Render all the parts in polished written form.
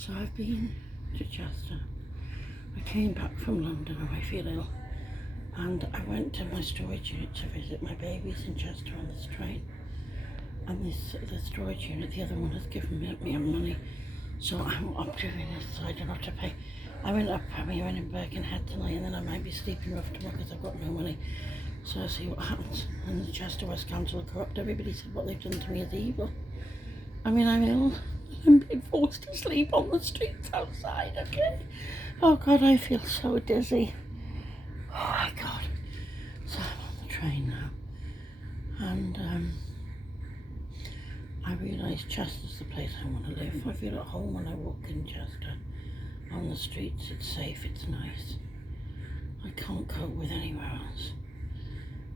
So I've been to Chester. I came back from London and I feel ill. And I went to my storage unit to visit my babies in Chester on this train. And the storage unit, the other one, has given me money. So I'm doing this so I don't have to pay. I went up, I'm here in Birkenhead tonight, and then I might be sleeping rough tomorrow because I've got no money. So I'll see what happens. And the Chester West Council are corrupt. Everybody said what they've done to me is evil. I mean, I'm ill. I'm being forced to sleep on the streets outside, okay? Oh God, I feel so dizzy. Oh my God. So I'm on the train now. And I realise Chester's the place I want to live. I feel at home when I walk in Chester. On the streets, it's safe, it's nice. I can't cope with anywhere else.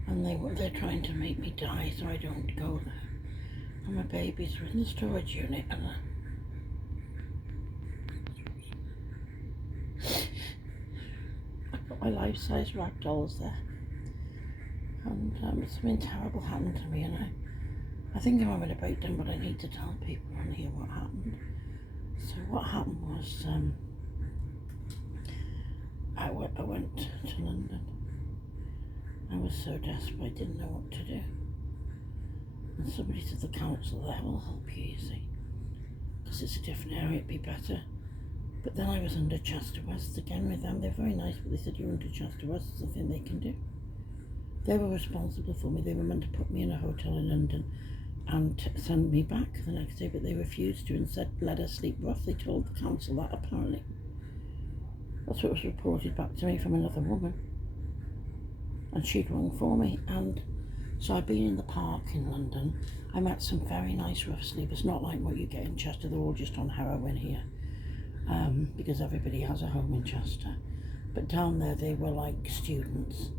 And they're trying to make me die so I don't go there. And my babies are in the storage unit, and I've got my life-size rag dolls there. And something terrible happened to me, and I think I'm having a breakdown, but I need to tell people around here what happened. So what happened was, I went to London. I was so desperate, I didn't know what to do. And somebody said the council there will help you, you see. Because it's a different area, it'd be better. But then I was under Chester West again with them. They're very nice, but they said you're under Chester West, there's nothing they can do. They were responsible for me. They were meant to put me in a hotel in London and send me back the next day, but they refused to and said, let her sleep rough. They told the council that, apparently. That's what was reported back to me from another woman. And she'd rung for me. And so I've been in the park in London. I met some very nice rough sleepers, not like what you get in Chester. They're all just on heroin here, because everybody has a home in Chester. But down there, they were like students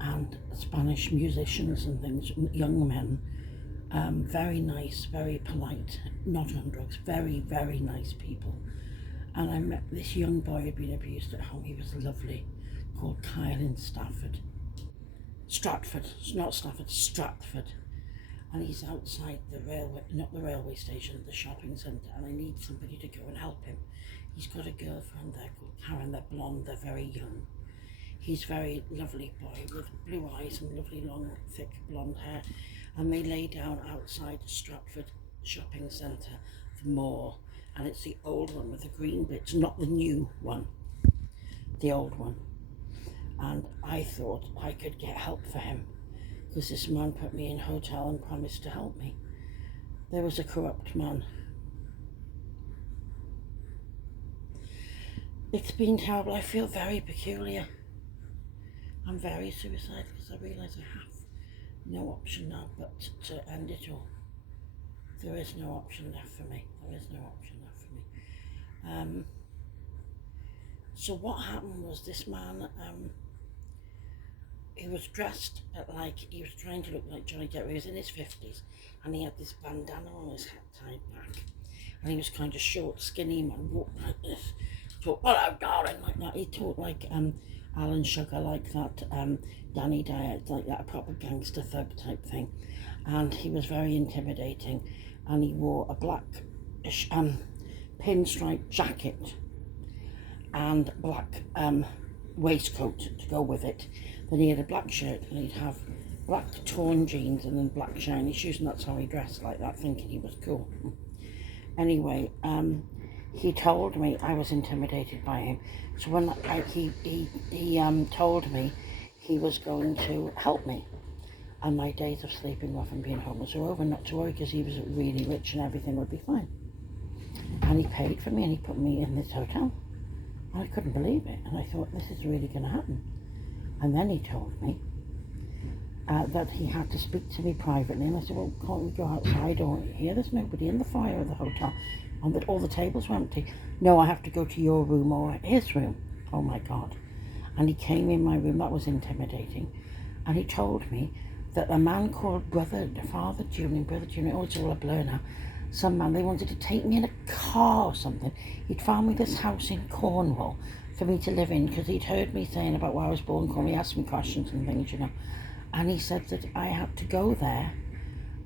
and Spanish musicians and things, young men. Very nice, very polite, not on drugs, very, very nice people. And I met this young boy who'd been abused at home. He was lovely, called Kyle in Stratford, not Stafford, Stratford. And he's outside the railway, not the railway station, the shopping centre, and I need somebody to go and help him. He's got a girlfriend there called Karen, they're blonde, they're very young. He's a very lovely boy with blue eyes and lovely long, thick blonde hair. And they lay down outside Stratford shopping centre, the mall. And it's the old one with the green bits, not the new one, the old one. And I thought I could get help for him because this man put me in a hotel and promised to help me. There was a corrupt man. It's been terrible. I feel very peculiar. I'm very suicidal because I realise I have no option now but to end it all. There is no option left for me. There is no option left for me. So what happened was this man, he was dressed like, he was trying to look like Johnny Depp. He was in his 50s and he had this bandana on his head tied back. And he was kind of short, skinny man, walked like this. Talked, hello darling, like that. He talked like Alan Sugar, like that, Danny Dyer, like that, a proper gangster thug type thing. And he was very intimidating. And he wore a black pinstripe jacket and black waistcoat to go with it. Then he had a black shirt and he'd have black torn jeans and then black shiny shoes, and that's how he dressed like that, thinking he was cool. Anyway, he told me I was intimidated by him. So when he told me he was going to help me. And my days of sleeping off and being homeless were over, not to worry, because he was really rich and everything would be fine. And he paid for me and he put me in this hotel. And I couldn't believe it. And I thought, this is really going to happen. And then he told me that he had to speak to me privately. And I said, well, can't we go outside or here? There's nobody in the foyer of the hotel. And that all the tables were empty. No, I have to go to your room or his room. Oh my God. And he came in my room. That was intimidating. And he told me that a man called Father Julian, oh, it's all a blur now, some man, they wanted to take me in a car or something. He'd found me this house in Cornwall for me to live in because he'd heard me saying about where I was born, he asked me questions and things, you know. And he said that I had to go there,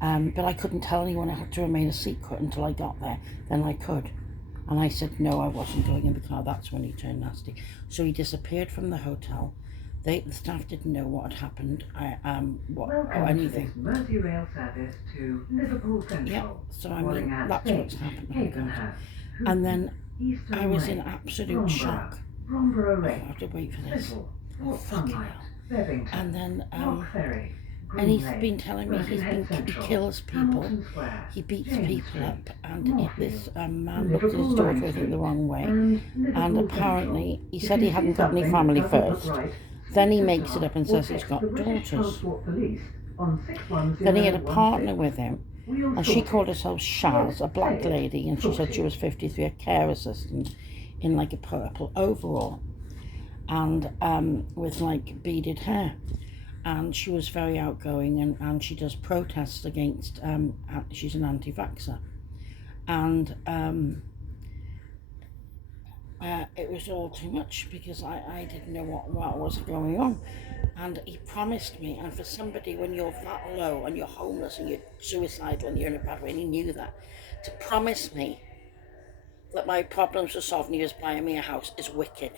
but I couldn't tell anyone. I had to remain a secret until I got there. Then I could. And I said, no, I wasn't going in the car. That's when he turned nasty. So he disappeared from the hotel. The staff didn't know what had happened, or anything. Merseyrail service to Liverpool Central. Yeah, so I mean, that's what's happened. And then I was in absolute shock. I have to wait for this. Oh, fucking hell. And then, and he's been telling me he kills people, he beats people up, and this man looked at his daughter, I think, the wrong way. And apparently, he said he hadn't got any family first. Then he makes it up and says he's got daughters. Then he had a partner with him, and she called herself Shaz, a black lady, and she said she was 53, a care assistant in like a purple overall, and with like beaded hair. And she was very outgoing, and she does protests against, she's an anti-vaxxer. And it was all too much because I didn't know what was going on. And he promised me, and for somebody when you're that low and you're homeless and you're suicidal and you're in a bad way, and he knew that, to promise me that my problems were solved and he was buying me a house is wicked.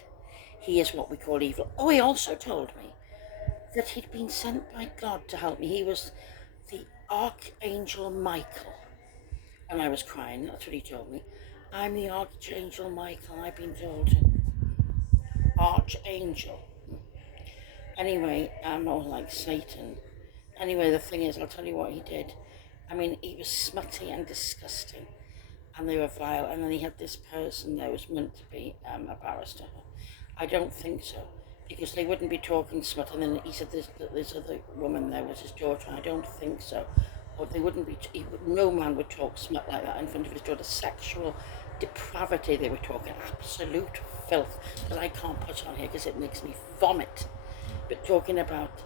He is what we call evil. Oh, he also told me that he'd been sent by God to help me. He was the Archangel Michael. And I was crying, that's what he told me. I'm the Archangel Michael, I've been told. Archangel. Anyway, I'm more like Satan. Anyway, the thing is, I'll tell you what he did. I mean, he was smutty and disgusting, and they were vile. And then he had this person there who was meant to be a barrister. I don't think so, because they wouldn't be talking smut. And then he said this other woman there was his daughter. I don't think so. Or they wouldn't be, no man would talk smut like that in front of his daughter. Sexual depravity, they were talking, absolute filth that I can't put on here because it makes me vomit. But talking about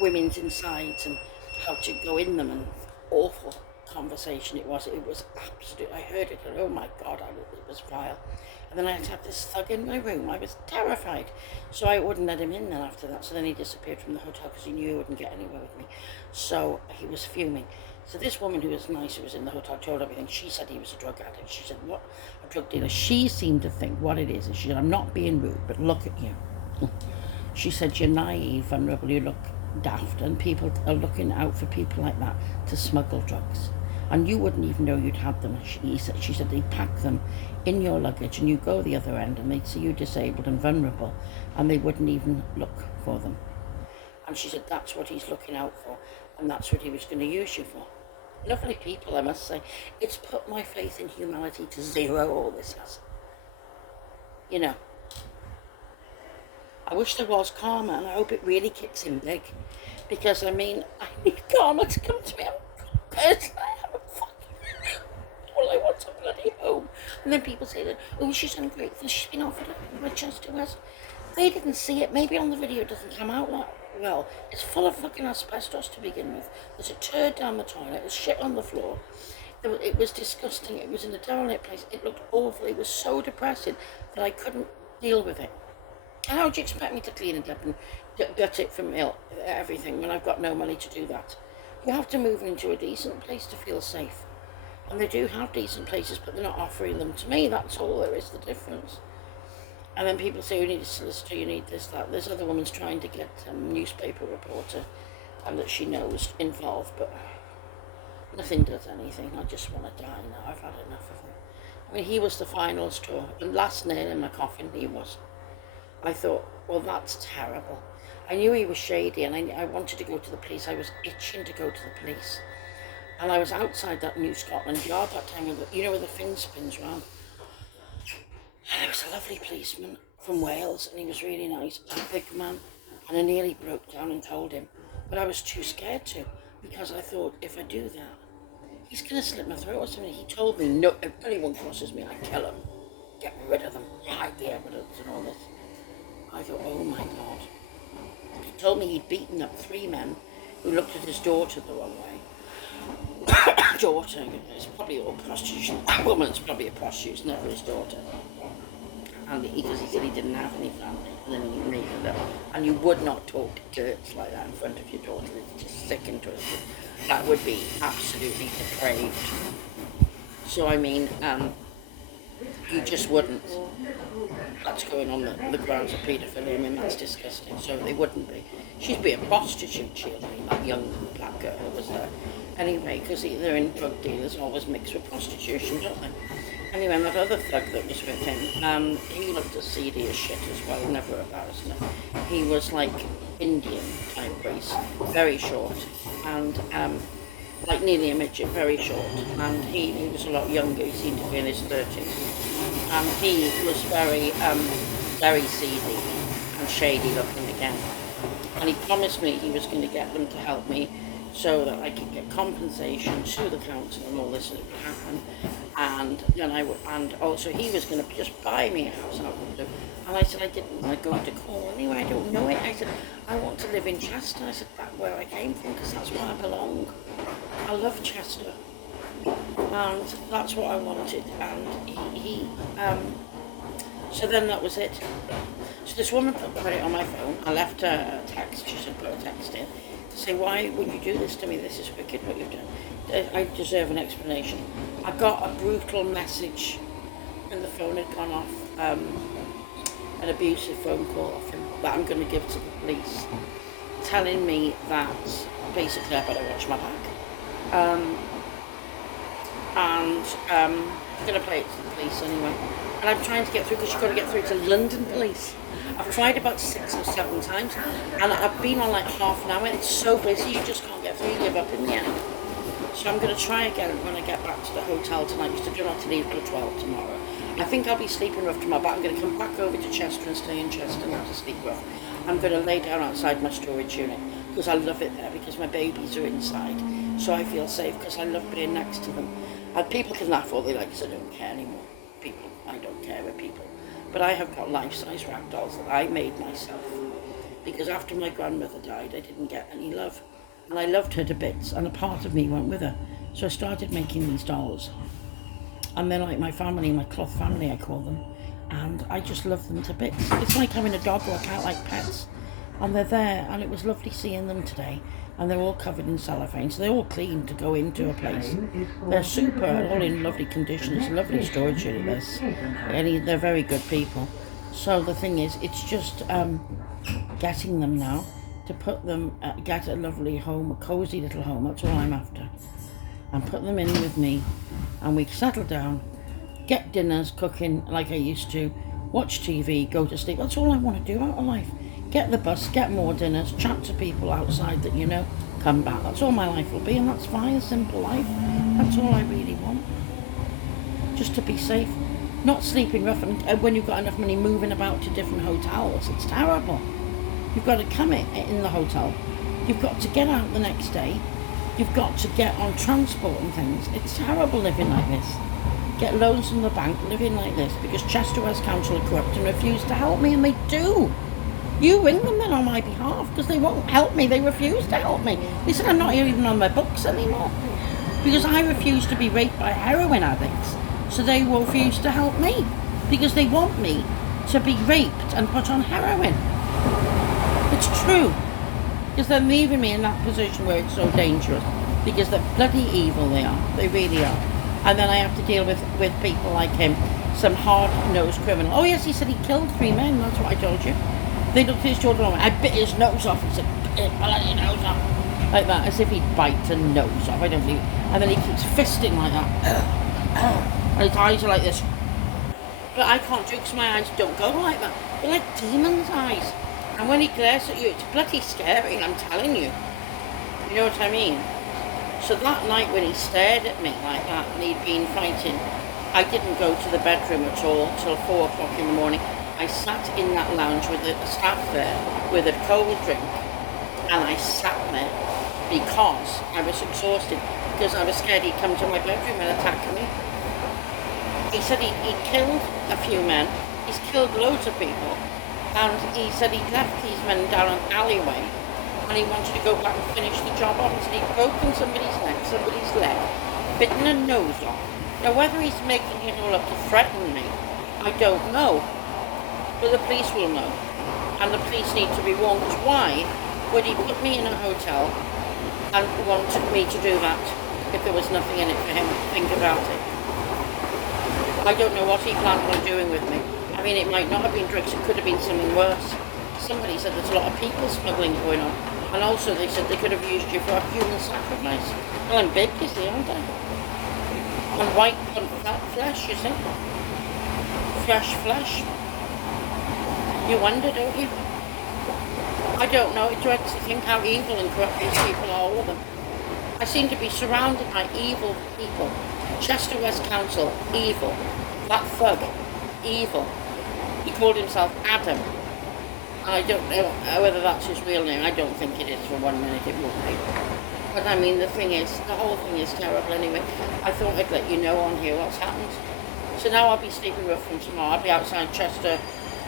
women's insides and how to go in them, and awful conversation it was absolute. I heard it and oh my God, it was vile. And then I had to have this thug in my room. I was terrified. So I wouldn't let him in then after that. So then he disappeared from the hotel because he knew he wouldn't get anywhere with me. So he was fuming. So this woman who was nice, who was in the hotel, told everything. She said he was a drug addict. She said, what? A drug dealer. She seemed to think what it is. And she said, I'm not being rude, but look at you. She said, you're naive, vulnerable, you look daft, and people are looking out for people like that to smuggle drugs. And you wouldn't even know you'd had them. She said they'd pack them in your luggage and you go the other end and they'd see you disabled and vulnerable and they wouldn't even look for them. And she said that's what he's looking out for and that's what he was going to use you for. Lovely people, I must say. It's put my faith in humanity to zero, all this has. You know. I wish there was karma, and I hope it really kicks in big. Because, I mean, I need karma to come to me. Personally, I'm a fucking... All I want's a bloody home. And then people say that, oh, she's ungrateful, she's been offered a chest to us. They didn't see it. Maybe on the video it doesn't come out that well. It's full of fucking asbestos to begin with. There's a turd down the toilet. There's shit on the floor. It was disgusting. It was in a derelict place. It looked awful. It was so depressing that I couldn't deal with it. And how do you expect me to clean it up and gut it from everything when I've got no money to do that? You have to move into a decent place to feel safe. And they do have decent places, but they're not offering them to me. That's all there is, the difference. And then people say, you need a solicitor, you need this, that. There's other women's trying to get a newspaper reporter that she knows involved, but nothing does anything. I just want to die now. I've had enough of him. I mean, he was the final straw. The last nail in my coffin, he was. I thought, well, that's terrible. I knew he was shady and I wanted to go to the police. I was itching to go to the police. And I was outside that New Scotland Yard that time, you know where the thing spins round. And there was a lovely policeman from Wales and he was really nice, a big man. And I nearly broke down and told him. But I was too scared to, because I thought, if I do that, he's going to slit my throat or something. He told me, no, if anyone crosses me, I kill him. Get rid of them, hide the evidence and all this. I thought, oh my God. He told me he'd beaten up 3 men who looked at his daughter the wrong way. Daughter, it's probably all prostitution. That woman is probably a prostitute, it's never his daughter. And because he said he didn't have any family, and then he made it up. And you would not talk dirts like that in front of your daughter. It's just sick and twisted. That would be absolutely depraved. So I mean, You just wouldn't. That's going on the grounds of paedophilia. I mean, that's disgusting. So they wouldn't be. She'd be a prostitute, children, that young black girl who was there. Anyway, because they're in drug dealers always mixed with prostitution, don't they? Anyway, and that other thug that was with him, he looked as seedy as shit as well, never embarrassed me. He was like Indian type race, very short, and like nearly a midget, very short. And he was a lot younger, he seemed to be in his 30s. And he was very seedy and shady looking again. And he promised me he was going to get them to help me so that I could get compensation to the council and all this would happen. And then and also he was going to just buy me a house. And I said I didn't want to go into Cornwall anyway. I don't know it. I said I want to live in Chester. I said back where I came from because that's where I belong. I love Chester, and that's what I wanted. And so then that was it. So this woman put credit on my phone. I left her a text. She said put a text in to say, why would you do this to me? This is wicked what you've done. I deserve an explanation. I got a brutal message when the phone had gone off, an abusive phone call off him that I'm going to give to the police, telling me that basically I better watch my back. I'm going to play it to the police anyway. And I'm trying to get through because you've got to get through to London police. I've tried about 6 or 7 times and I've been on like half an hour. It's so busy you just can't get through, you give up in the end. So I'm going to try again when I get back to the hotel tonight because I do not have to leave till 12 tomorrow. I think I'll be sleeping rough tomorrow, but I'm going to come back over to Chester and stay in Chester, not to sleep rough. I'm going to lay down outside my storage unit because I love it there because my babies are inside. So I feel safe because I love being next to them. And people can laugh all they like because I don't care anymore. People, I don't care with people. But I have got life-size rag dolls that I made myself because after my grandmother died, I didn't get any love. And I loved her to bits, and a part of me went with her. So I started making these dolls. And they're like my family, my cloth family, I call them. And I just love them to bits. It's like having a dog or a cat, like pets. And they're there, and it was lovely seeing them today. And they're all covered in cellophane, so they're all clean to go into a place. They're super, all in lovely condition. It's a lovely storage unit, they're very good people. So the thing is, it's just getting them now to put them, get a lovely home, a cosy little home, that's all I'm after. And put them in with me, and we settle down, get dinners, cooking like I used to, watch TV, go to sleep. That's all I want to do out of life. Get the bus, get more dinners, chat to people outside that you know, come back. That's all my life will be, and that's fine, a simple life. That's all I really want. Just to be safe. Not sleeping rough, and when you've got enough money moving about to different hotels, it's terrible. You've got to come in the hotel. You've got to get out the next day. You've got to get on transport and things. It's terrible living like this. Get loans from the bank living like this because Chester West Council are corrupt and refuse to help me, and they do. You ring them then on my behalf because they won't help me. They refuse to help me. They said I'm not even on my books anymore because I refuse to be raped by heroin addicts. So they will refuse to help me because they want me to be raped and put on heroin. It's true. Because they're leaving me in that position where it's so dangerous. Because they're bloody evil, they are. They really are. And then I have to deal with people like him. Some hard-nosed criminal. Oh yes, he said he killed 3 men. That's what I told you. They looked at his children and went, I bit his nose off. He said, bit his bloody nose off. Like that, as if he'd bite a nose off. I don't think. And then he keeps fisting like that. And his eyes are like this. But I can't do because my eyes don't go like that. They're like demon's eyes. And when he glares at you, it's bloody scary, I'm telling you. You know what I mean? So that night when he stared at me like that and he'd been fighting, I didn't go to the bedroom at all till 4 o'clock in the morning. I sat in that lounge with the staff there with a cold drink, and I sat there because I was exhausted, because I was scared he'd come to my bedroom and attack me. He said he'd killed a few men, he's killed loads of people, and he said he'd left these men down an alleyway and he wanted to go back and finish the job off. He said he'd broken somebody's neck, somebody's leg, bitten a nose off. Now whether he's making it all up to threaten me, I don't know. But the police will know. And the police need to be warned. Because why would he put me in a hotel and wanted me to do that if there was nothing in it for him? Think about it. I don't know what he planned on doing with me. I mean, it might not have been drugs, it could have been something worse. Somebody said there's a lot of people smuggling going on. And also they said they could have used you for a human sacrifice. Well, I'm big, you see, aren't I? And white on fat flesh, you see. Fresh flesh. You wonder, don't you? I don't know, it dreads to think how evil and corrupt these people are, all of them. I seem to be surrounded by evil people. Chester West Council, evil. That thug, evil. He called himself Adam. I don't know whether that's his real name. I don't think it is for 1 minute, it won't be. But I mean, the whole thing is terrible anyway. I thought I'd let you know on here what's happened. So now I'll be sleeping rough from tomorrow. I'll be outside Chester,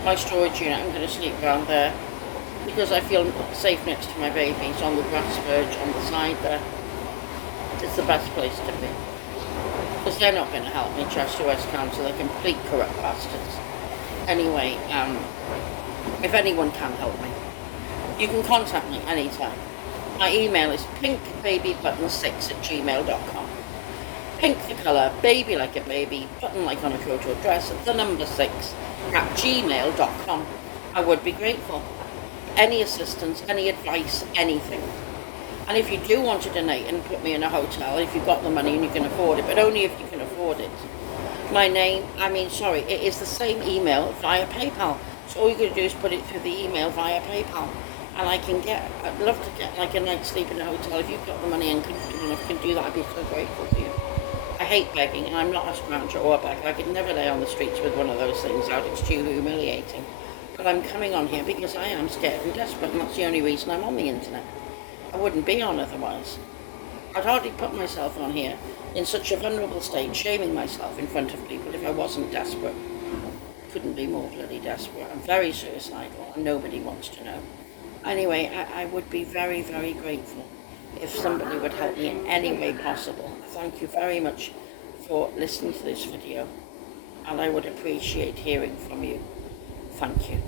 my storage unit. I'm going to sleep around there because I feel safe next to my babies on the grass verge on the side there. It's the best place to be. Because they're not going to help me, Chester West Council. They're complete corrupt bastards. Anyway, if anyone can help me, you can contact me anytime. My email is pinkbabybutton6@gmail.com. Pink the colour, baby like a baby, button like on a coat or dress, the number 6@gmail.com. I would be grateful. Any assistance, any advice, anything. And if you do want to donate and put me in a hotel, if you've got the money and you can afford it, but only if you can afford it. My name, it is the same email via PayPal. So all you're going to do is put it through the email via PayPal. And I'd love to get like a night's sleep in a hotel. If you've got the money and can do that, I'd be so grateful to you. I hate begging, and I'm not a scrounger or a beggar. I could never lay on the streets with one of those things out. It's too humiliating. But I'm coming on here because I am scared and desperate, and that's the only reason I'm on the internet. I wouldn't be on otherwise. I'd hardly put myself on here in such a vulnerable state, shaming myself in front of people if I wasn't desperate. Couldn't be more bloody desperate. I'm very suicidal and nobody wants to know. Anyway, I would be very, very grateful if somebody would help me in any way possible. Thank you very much for listening to this video, and I would appreciate hearing from you. Thank you.